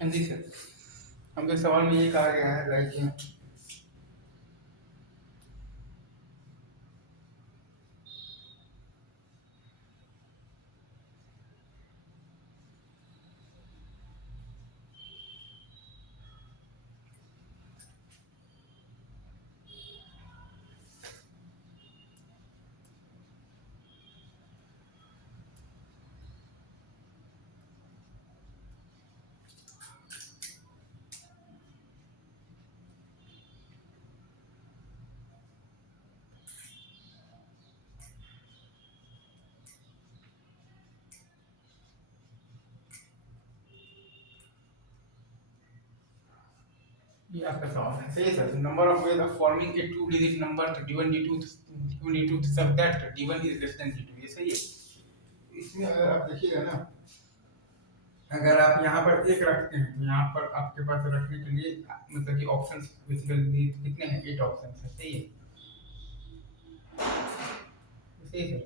हाँ जी सर, हमके सवाल में ये कहा गया है लाइक ये आपका सवाल है सही है sir. Number of ways of forming a two digit number तो d1 d2 you need to सब that d1 is less than d2, ये सही है। इसमें अगर आप देखिएगा ना, अगर आप यहाँ पर एक रखते हैं तो यहाँ पर आपके पास रखने के लिए मतलब कि ऑप्शंस बेसिकली कितने हैं, 8 ऑप्शंस हैं, सही है सही है।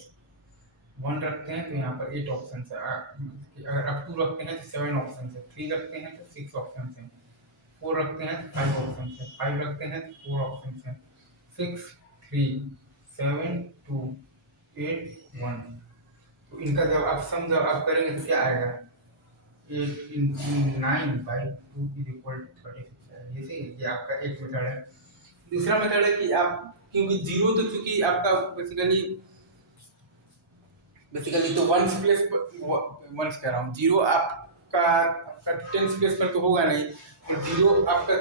1 रखते हैं तो यहाँ पर 8 ऑप्शंस है, अगर आप 2 रखते हैं तो 7 ऑप्शंस है, 3 रखते हैं तो 6 ऑप्शंस है, 4 रखते हैं तो 5 ऑप्शंस है, 5 रखते हैं तो 4 ऑप्शंस है, 6 3 7 2 8 1। तो इनका जब आप करेंगे तो क्या आएगा, 8 into 9 by 2 is equal to 36 है, ये सही है। ये आपका एक मेथड है। दूसरा मेथड है कि आप, क्योंकि जीरो तो चूंकि आपका बेसिकली बेसिकली तो वंस प्लेस वंस कह रहा हूँ, जीरो आपका आपका टेंस प्लेस पर तो होगा नहीं, और जीरो आपका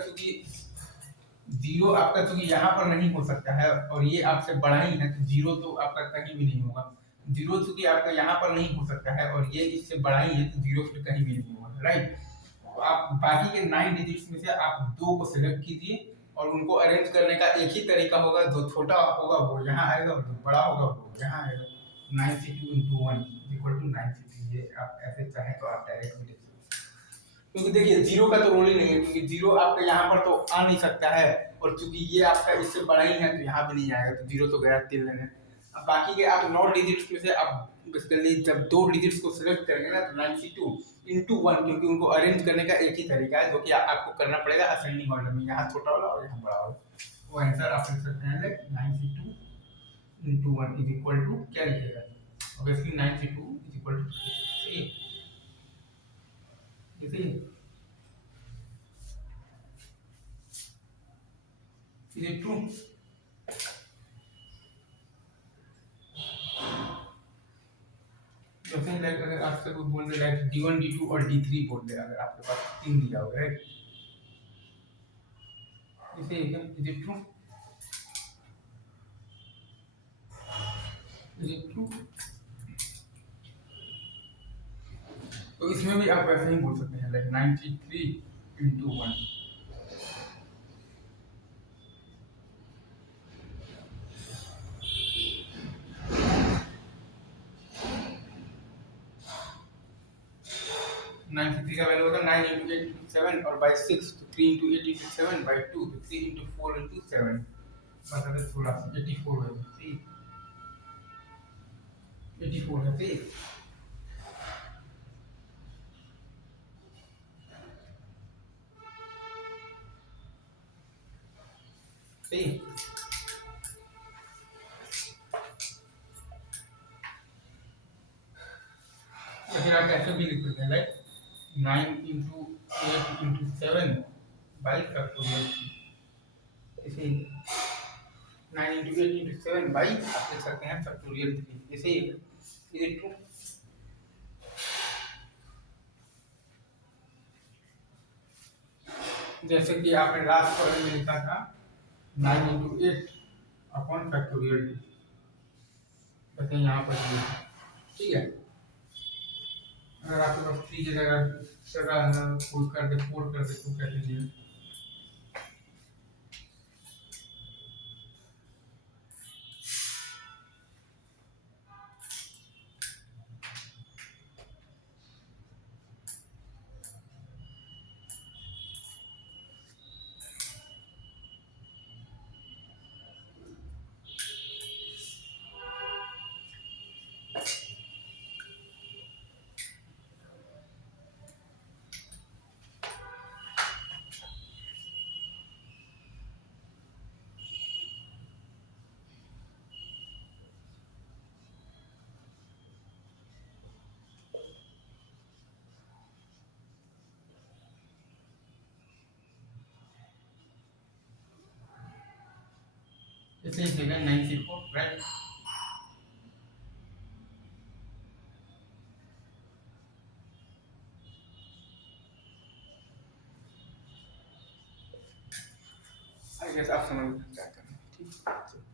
चूंकि यहाँ पर नहीं हो सकता है और ये आपसे बड़ा ही है, तो जीरो तो आपका कहीं भी नहीं होगा। जीरो चूंकि आपका यहाँ पर नहीं हो सकता है और ये इससे बड़ा ही है, तो जीरो फिर कहीं भी नहीं होगा, राइट। तो आप बाकी के 9 डिजिट्स में से आप दो को सिलेक्ट कीजिए और उनको अरेंज करने का एक ही तरीका होगा, जो छोटा होगा वो यहाँ आएगा और जो बड़ा होगा वो यहाँ आएगा। 9c2 into 1 equal to 9c2, ये आप ऐसे चाहें तो आप डायरेक्ट भी लिख सकते हैं। क्योंकि देखिए जीरो का तो रोल ही नहीं है, क्योंकि जीरो आपका यहाँ पर तो आ नहीं सकता है, और चूंकि ये आपका इससे बड़ा ही है तो यहाँ भी नहीं आएगा, तो जीरो तो गया 3 लेने। अब बाकी के आप 9 डिजिट्स में से आप बेसिकली जब दो डिजिट्स को सिलेक्ट करेंगे ना, तो 9c2 into 1, क्योंकि उनको अरेंज करने का एक ही तरीका है, जो कि आपको करना पड़ेगा असेंडिंग ऑर्डर में, यहाँ छोटा वाला और यहाँ बड़ा वाला। वो आंसर आप लिख सकते हैं like 9c2 into 1 is equal to क्या लिखेगा, obviously 9c2 is equal to 3। इसी is it true? जैसे लाइक अगर आपसे कोई बोल रहे लाइक d1 d2 और d3 बोल रहे, अगर आपके पास 3 दिया होगा, राइट, इसे is it true, is it true. तो इसमें भी आप वैसे ही बोल सकते हैं लाइक 93 into 1। 93 का वैल्यू होगा 9 into 8 into 7 और by 6, तो 3 into 8 into 7 by 2, तो 3 into 4 into 7, बस अगर 16 84 है, ठीक 84 है, ठीक। सही, या फिर आप ऐसे भी लिख सकते हैं like 9 into 8 into 7 by factorial, इसे 9 into 8 into 7 by आप लिख सकते हैं फैक्टोरियल 3, इसे इज इट ट्रू। जैसे कि आपने लास्ट क्वेश्चन में लिखा था 9 into 8 अपॉन फैक्टोरियल 2, वैसे यहाँ पर भी है, ठीक है। अगर आपके पास 3 की जगह कोई कर दे 4 कर दे तो क्या कीजिए, कितने सेकंड 9 राइट। आई गेस आप समझ क्या करना है, ठीक है।